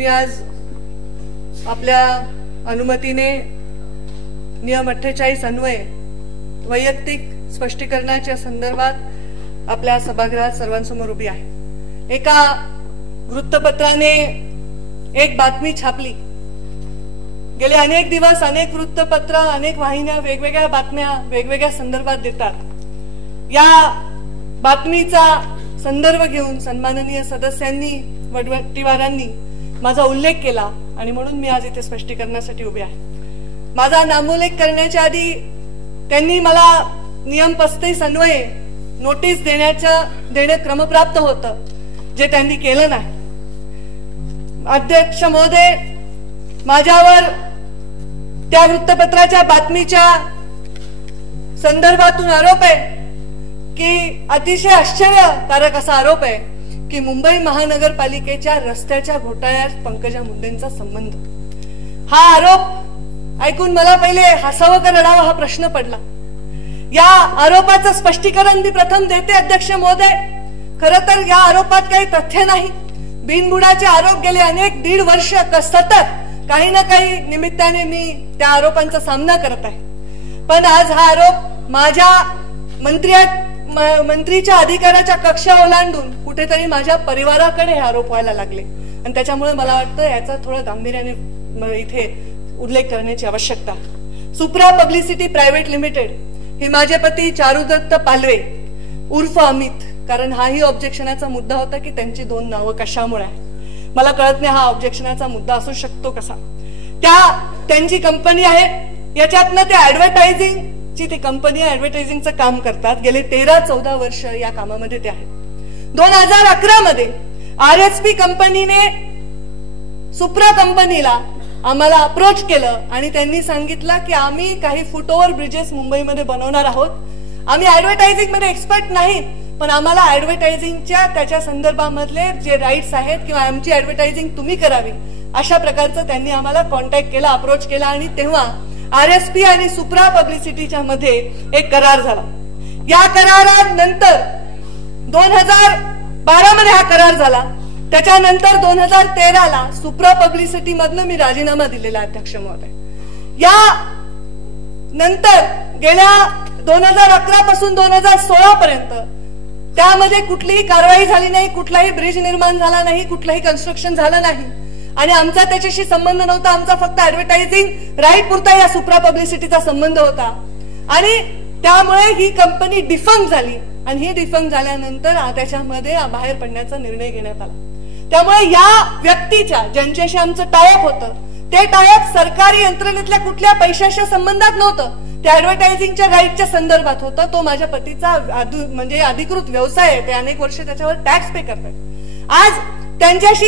मी आज आपल्या अनुमतीने नियम 48 अन्वये वैयक्तिक स्पष्टीकरणाच्या संदर्भात आपल्या सभागृहात सर्वांसमोर उभी आहे। एका वृत्तपत्राने एक बातमी छापली। गेले अनेक दिवस अनेक वृत्तपत्र अनेक वाहिन्या वेगवेगळ्या बातम्या वेगवेगळ्या संदर्भात देतात। या बातमीचा संदर्भ घेऊन सन्माननीय सदस्यांनी वटवाटीवारांनी माझा उल्लेख केला आणि म्हणून मी आज इथे स्पष्टीकरणासाठी उभे आहे। माझा नामोल्लेख करण्याच्या आधी त्यांनी मला नियम 35 अन्वये नोटीस देणे क्रमप्राप्त होतं, जे त्यांनी केलं नाही। अध्यक्ष महोदय, माझ्यावर त्या वृत्तपत्राच्या बातमीच्या संदर्भातून आरोप आहे की अतिशय आश्चर्यकारक असा आरोप आहे की मुंबई महानगरपालिकेच्या रस्त्याच्या घोटाळ्यात पंकजा मुंडेंचा संबंध। हा आरोप ऐकून मला पहिले हसावं का रडावं हा प्रश्न पडला। या आरोपाचं स्पष्टीकरण मी प्रथम देते अध्यक्ष महोदय। खरं तर या आरोपात काही तथ्य नाही। बिनबुडाचे आरोप गेले अनेक 1.5 वर्ष सतत काही ना काही निमित्ताने मी त्या आरोपांचा सामना करत आहे। पण आज हा आरोप माझ्या मंत्रीच्या अधिकाराच्या कक्षा ओलांडून कुठेतरी माझ्या परिवाराकडे हे आरोप व्हायला लागले आणि त्याच्यामुळे मला वाटतं याचा थोडा गांभीर्याने इथे उल्लेख करण्याची आवश्यकता। सुप्रा पब्लिसिटी प्रायव्हेट लिमिटेड हे माझे पती चारुदत्त पालवे उर्फ अमित, कारण हाही ऑब्जेक्शनाचा मुद्दा होता की त्यांची 2 नावं कशामुळे आहे। मला कळत नाही हा ऑब्जेक्शनाचा मुद्दा असू शकतो कसा। त्यांची कंपनी आहे, याच्यातनं ते ऍडव्हर्टायझिंगची ती कंपनी ऍडव्हर्टायझिंगचं काम करतात। गेले 13-14 वर्ष या कामामध्ये ते आहेत। 2011 मध्ये RSP कंपनीने सुप्रा कंपनीला आम्हाला अप्रोच केलं आणि त्यांनी सांगितलं की आम्ही काही फुटओव्हर ब्रिजेस मुंबईमध्ये बनवणार आहोत। आम्ही ऍडव्हर्टायझिंग मध्ये एक्सपर्ट नाही, पण आम्हाला ऍडव्हर्टायझिंगच्या त्याच्या संदर्भामधले जे राईट्स आहेत किंवा आमची ऍडव्हर्टायझिंग तुम्ही करावी अशा प्रकारचं त्यांनी आम्हाला कॉन्टॅक्ट केला, अप्रोच केला आणि तेव्हा RSP आणि सुप्रा पब्लिसिटीच्या मध्ये एक करार झाला। या करारानंतर 2012 मध्ये हा करार झाला। त्याच्यानंतर 2013ला सुप्रा पब्लिसिटी मधनं मी राजीनामा दिलेला अध्यक्ष महोदय। या नंतर गेल्या 2011 पासून 2016 पर्यंत त्यामध्ये कुठलीही कारवाई झाली नाही, कुठलाही ब्रिज निर्माण झाला नाही, कुठलंही कन्स्ट्रक्शन झालं नाही आणि आमचा त्याच्याशी संबंध नव्हता। आमचा फक्त ऍडव्हर्टायझिंग राईट पुरता या सुप्रा पब्लिसिटीचा संबंध होता आणि त्यामुळे ही कंपनी डिफंक्ट झाली आणि ही डिफंक्ट झाल्यानंतर त्याच्यामध्ये बाहेर पडण्याचा निर्णय घेण्यात आला। त्यामुळे या व्यक्तीच्या ज्यांच्याशी आमचं टायअप होतं ते टायअप सरकारी यंत्रणेतल्या कुठल्या पैशाच्या संबंधात नव्हतं, ते ऍडव्हर्टायझिंगच्या राईटच्या संदर्भात होतं। तो माझ्या पतीचा म्हणजे अधिकृत व्यवसाय आहे, ते अनेक वर्ष त्याच्यावर टॅक्स पे करतात। आज त्यांच्याशी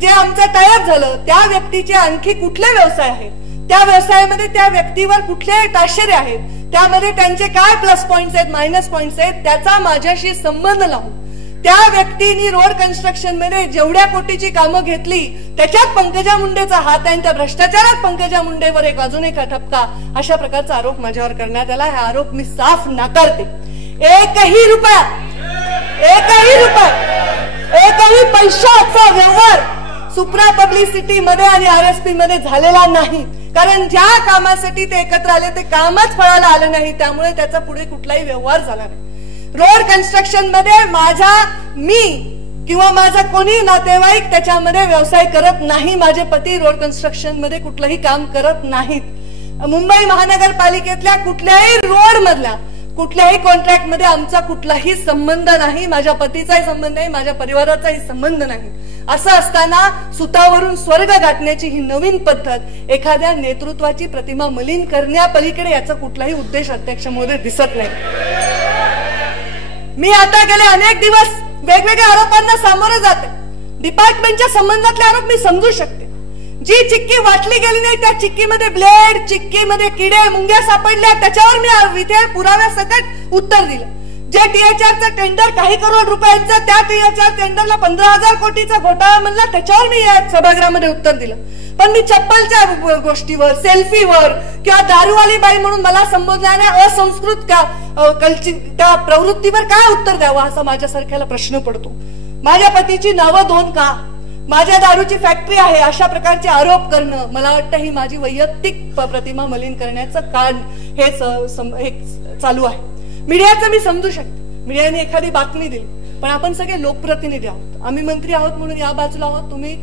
जे आमचं टायअप झालं त्या व्यक्तीचे आणखी कुठले व्यवसाय आहेत, त्या व्यवसायामध्ये त्या व्यक्तीवर कुठले ताशेरे आहेत, त्यामध्ये त्यांचे काय प्लस पॉइंट्स आहेत मायनस पॉइंट्स आहेत, त्याचा माझ्याशी संबंध लावून त्या व्यक्तीने रोड कन्स्ट्रक्शन मध्ये जेवढ्या कोटीची कामं घेतली त्याच्यात पंकजा मुंडेचा हात आहे, त्या भ्रष्टाचारात पंकजा मुंडेवर एक अजून एक ठपका अशा प्रकारचा आरोप माझ्यावर करण्यात आला। हा आरोप मी साफ नाकारते। एकही पैशाचा व्यवहार सुप्रा पब्लिसिटी मध्ये आणि RSP मध्ये झालेला नाही, कारण ज्या कामासाठी ते एकत्र आले ते कामच फळाला आलं नाही, त्यामुळे त्याचा पुढे कुठलाही व्यवहार झाला नाही। रोड कन्स्ट्रक्शन मध्ये मी किंवा माझा कोणी नातेवाईक त्याच्यामध्ये व्यवसाय करत नाही। माझे पती रोड कन्स्ट्रक्शन मध्ये कुठलंही काम करत नाहीत। मुंबई महानगरपालिकेतल्या कुठल्याही रोड मधल्या कुठल्याही कॉन्ट्रॅक्ट मध्ये आमचा कुठलाही संबंध नाही, माझ्या पतीचाही संबंध नाही, माझ्या परिवाराचाही संबंध नाही। असं असताना सुतावरून स्वर्ग गाठण्याची ही नवीन पद्धत एखाद्या नेतृत्वाची प्रतिमा मलिन करण्यापलीकडे याचा कुठलाही उद्देश अध्यक्ष महोदय दिसत नाही। मी आता गेले अनेक दिवस वेगवेगळ्या आरोपांना सामोरे जाते। डिपार्टमेंटच्या संबंधातले आरोप मी समजू शकते। जी चिक्की वाटली गेली नाही त्या चिक्कीमध्ये ब्लेड, चिक्कीमध्ये किडे मुंग्या सापडल्या, त्याच्यावर मी इथे पुराव्यासकट उत्तर दिलं। जे THRचं टेंडर काही करोड रुपयांचं, त्या THR टेंडरला 15,000 कोटीचा घोटाळा म्हणला, त्याच्यावर मी या सभागृहामध्ये उत्तर दिलं। पण मी चप्पलच्या गोष्टीवर, सेल्फीवर किंवा दारूवाली बाई म्हणून मला संबोधणाऱ्या असंस्कृत त्या प्रवृत्तीवर काय उत्तर द्यावं असा माझ्यासारख्याला प्रश्न पडतो। माझ्या पतीची नावं 2 का? माझ्या दारूची फॅक्टरी आहे अशा प्रकारचे आरोप करणं, मला वाटतं ही माझी वैयक्तिक प्रतिमा मलिन करण्याचं कारण हे चालू आहे. मीडियाचं मी समजू शकते, मीडियाने एखादी बातमी दिली, पण आपण सगळे लोकप्रतिनिधी आहोत. आम्ही मंत्री आहोत म्हणून या बाजूला आहोत, तुम्ही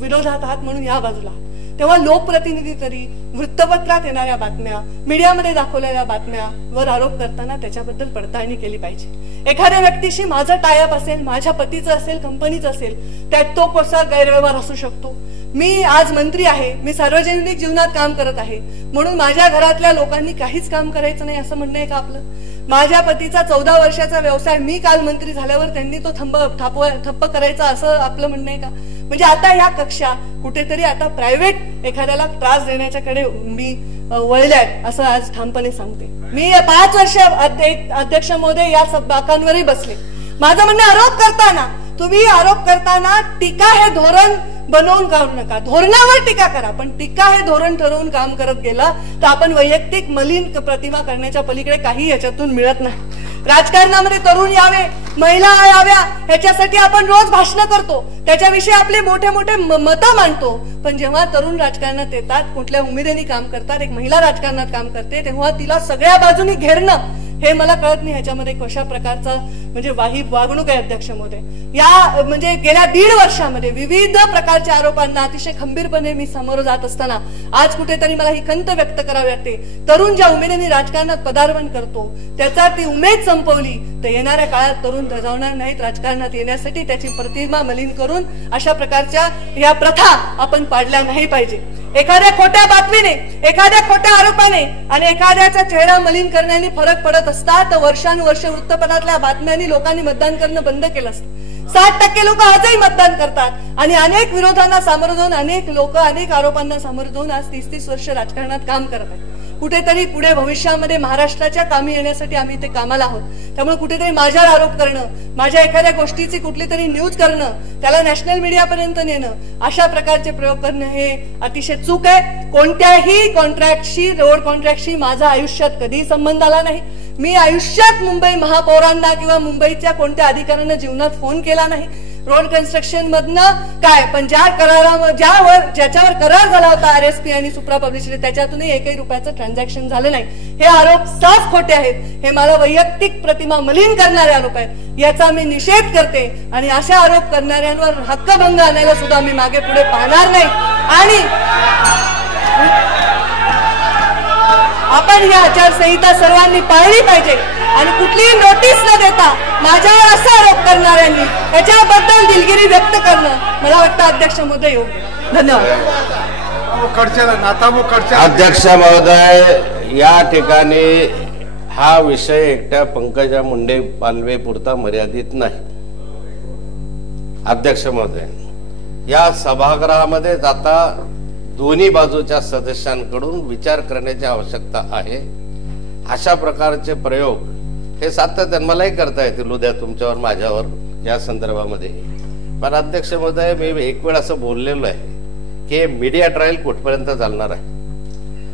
विरोधात आहात म्हणून या बाजूला आहात. तेव्हा लोकप्रतिनिधी तरी वृत्तपत्रात येणाऱ्या बातम्या, मीडियामध्ये दाखवलेल्या बातम्यावर आरोप करताना त्याच्याबद्दल पडताळणी केली पाहिजे. एखाद्या व्यक्तीशी माझं टायअप असेल, माझ्या पतीचं असेल, कंपनीचं असेल, त्यात तो कसा गैरव्यवहार असू शकतो. मी आज मंत्री आहे, मी सार्वजनिक जीवनात काम करत आहे म्हणून माझ्या घरातल्या लोकांनी काहीच काम करायचं नाही असं म्हणणं आहे का आपलं? माझ्या पतीचा 14 वर्षाचा व्यवसाय मी काल मंत्री झाल्यावर त्यांनी तो ठप्प करायचा असं आपलं म्हणणं आहे का? म्हणजे आता ह्या कक्षा कुठेतरी आता प्रायव्हेट एखाद्याला त्रास देण्याच्याकडे मी वळल्यात असं आज ठामपणे सांगते. मी 5 वर्ष अध्यक्ष महोदय या बाकांवरही बसले. माझं म्हणणं, तुम्ही आरोप करताना टीका हे धोरण बनवून काढू नका. धोरणावर टीका करा, पण टीका हे धोरण ठरवून काम करत गेला तर आपण वैयक्तिक मलिन प्रतिमा करण्याच्या पलीकडे काही याच्यातून मिळत नाही. राजकारणामध्ये तरुण यावे, महिला याव्या ह्याच्यासाठी आपण रोज भाषण करतो, त्याच्याविषयी आपले मोठे मोठे मतं मांडतो, पण जेव्हा तरुण राजकारणात येतात, कुठल्या उमेदीने काम करतात, एक महिला राजकारणात काम करते, तेव्हा तिला सगळ्या बाजूनी घेरणं हे मला कळत नाही ह्याच्यामध्ये कशा प्रकारचा म्हणजे वागणूक आहे अध्यक्ष महोदय. या म्हणजे गेल्या 1.5 वर्षामध्ये विविध प्रकारच्या आरोपांना अतिशय खंबीरपणे मी सामोरं जात असताना आज कुठेतरी मला ही खंत व्यक्त करावी वाटते. तरुण ज्या उमेदीने राजकारणात पदार्पण करतो त्याचा ती उमेद संपवली तर येणाऱ्या काळात तरुण धजावणार नाहीत राजकारणात येण्यासाठी. त्याची प्रतिमा मलिन करून अशा प्रकारच्या या प्रथा आपण पाडल्या नाही पाहिजे. एखाद्या खोट्या बातमीने, एखाद्या खोट्या आरोपाने आणि एखाद्याचा चेहरा मलिन करण्याने फरक पडत असता तर वर्षानुवर्ष वृत्तपत्रातल्या बातम्यांनी लोकांनी मतदान करणं बंद केलं असतं. 60% लोक आजही मतदान करतात आणि अनेक विरोधांना सामोरं जाऊन अनेक लोक अनेक आरोपांना सामोरं जाऊन आज 30-30 वर्ष राजकारणात काम करत आहेत. कुठेतरी पुढे भविष्यामध्ये महाराष्ट्राच्या कामी येण्यासाठी आम्ही इथे कामाला आहोत. त्यामुळे कुठेतरी माझ्यावर आरोप करणं, माझ्या एखाद्या गोष्टीची कुठली तरी न्यूज करणं, त्याला नॅशनल मीडियापर्यंत नेणं, अशा प्रकारचे प्रयोग करणं हे अतिशय चूक आहे. कोणत्याही कॉन्ट्रॅक्टशी, रोड कॉन्ट्रॅक्टशी माझा आयुष्यात कधीही संबंध आला नाही. मी आयुष्यात मुंबई महापौरांना किंवा मुंबईच्या कोणत्या अधिकाऱ्यांना जीवनात फोन केला नाही. रोड कन्स्ट्रक्शन मधनं काय, पण ज्याच्यावर करार झाला होता RSP आणि सुप्रा पब्लिसिटी त्याच्यातूनही एकही रुपयाचं ट्रान्झॅक्शन झालं नाही. हे आरोप साफ खोटे आहेत. हे मला वैयक्तिक प्रतिमा मलिन करणारे आरोप आहेत. याचा मी निषेध करते आणि अशा आरोप करणाऱ्यांवर हक्कभंग आणायला सुद्धा मी मागे पुढे पाहणार नाही. आणि आपण ही आचारसंहिता सर्वांनी पाळली पाहिजे आणि कुठलीही नोटीस न देता माझ्यावर असा आरोप करणाऱ्यांनी त्याच्याबद्दल दिलगिरी व्यक्त करणं मला वाटतं अध्यक्ष महोदय योग्य. धन्यवाद. अध्यक्ष महोदय, या ठिकाणी हा विषय एकट्या पंकजा मुंडे पालवे पुरता मर्यादित नाही. अध्यक्ष महोदय, या सभागृहामध्ये जाता दोन्ही बाजूच्या सदस्यांकडून विचार करण्याची आवश्यकता आहे. अशा प्रकारचे प्रयोग हे सातत्याने मलाही करता येतील उद्या तुमच्यावर माझ्यावर या संदर्भामध्ये. पण अध्यक्ष महोदय, मी एक वेळ असं बोललेलो आहे की मीडिया ट्रायल कुठपर्यंत चालणार आहे.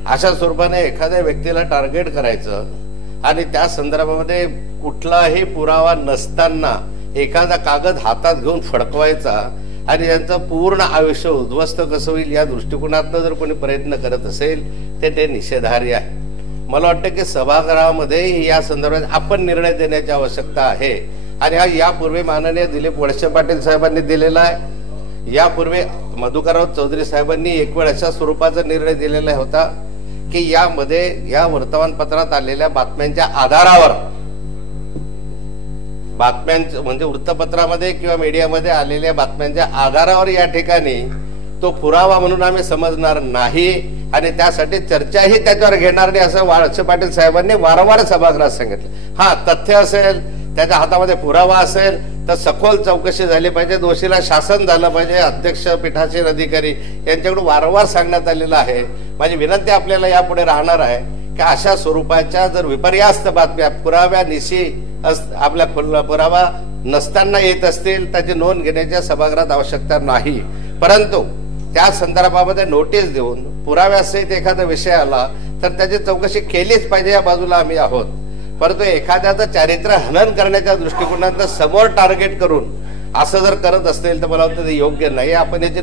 अशा स्वरूपाने एखाद्या व्यक्तीला टार्गेट करायचं आणि त्या संदर्भामध्ये कुठलाही पुरावा नसताना एखादा कागद हातात घेऊन फडकवायचा आणि त्यांचं पूर्ण आयुष्य उद्ध्वस्त कसं होईल या दृष्टिकोनातून जर कोणी प्रयत्न करत असेल तर ते निषेधार्ह आहे. मला वाटतं की सभागृहामध्ये या संदर्भात आपण निर्णय देण्याची आवश्यकता आहे. आणि हा यापूर्वी माननीय दिलीप वळसे पाटील साहेबांनी दिलेला आहे. यापूर्वी मधुकरराव चौधरी साहेबांनी एक वेळ अशा स्वरूपाचा निर्णय दिलेला होता की यामध्ये या वर्तमानपत्रात आलेल्या बातम्यांच्या आधारावर, बातम्यांच्या म्हणजे वृत्तपत्रामध्ये किंवा मीडियामध्ये आलेल्या बातम्यांच्या आधारावर या ठिकाणी तो पुरावा म्हणून आम्ही समजणार नाही आणि त्यासाठी चर्चाही त्याच्यावर घेणार नाही असं वळसे पाटील साहेबांनी वारंवार सभागृहात सांगितलं. हा, तथ्य असेल, त्याच्या हातामध्ये पुरावा असेल तर सखोल चौकशी झाली पाहिजे, दोषीला शासन झालं पाहिजे. अध्यक्ष पीठासीन अधिकारी यांच्याकडून वारंवार सांगण्यात आलेलं आहे. माझी विनंती आपल्याला यापुढे राहणार आहे की अशा स्वरूपाच्या जर विपर्यास्त बातम्या पुराव्यानिशी आपल्या पुरावा नसताना येत असतील त्याची नोंद घेण्याच्या सभागृहात आवश्यकता नाही. परंतु त्या संदर्भामध्ये नोटीस देऊन पुराव्यासहित एखादा विषय आला तर त्याची चौकशी केलीच पाहिजे, या बाजूला आम्ही आहोत. परंतु एखाद्याचं चारित्र्य हनन करण्याच्या दृष्टिकोनातून समोर टार्गेट करून असं जर करत असतील तर मला वाटतं ते योग्य नाही. आपण याची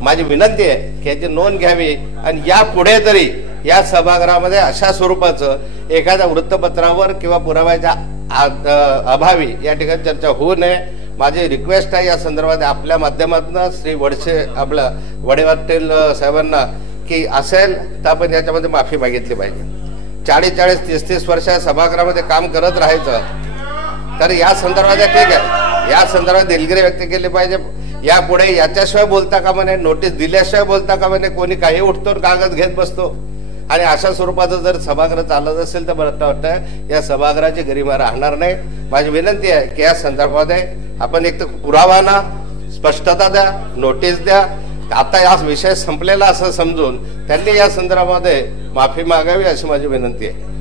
माझी विनंती आहे की याची नोंद घ्यावी आणि यापुढे तरी या सभागृहामध्ये अशा स्वरूपाचं एखाद्या वृत्तपत्रावर किंवा पुराव्याच्या अभावी या ठिकाणी चर्चा होऊ नये. माझी रिक्वेस्ट आहे या संदर्भात आपल्या माध्यमातून श्री आपल्या वडेवाटेल साहेबांना की असेल तर आपण याच्यामध्ये माफी मागितली पाहिजे. 40-40, 30-30 वर्ष सभागृहामध्ये काम करत राहायचं तर या संदर्भात ठीक आहे, या संदर्भात दिलगिरी व्यक्त केली पाहिजे. यापुढे याच्याशिवाय बोलता कामा नये, नोटीस दिल्याशिवाय बोलता कामा नये. कोणी काही उठतो कागद घेत बसतो आणि अशा स्वरूपाचं जर सभागृह चालत असेल तर मला वाटतं या सभागृहाची गरिमा राहणार नाही. माझी विनंती आहे की या संदर्भामध्ये आपण एक तर पुरावा ना, स्पष्टता द्या, नोटीस द्या. आता हा विषय संपलेला असं समजून त्यांनी या संदर्भामध्ये माफी मागावी अशी माझी विनंती आहे.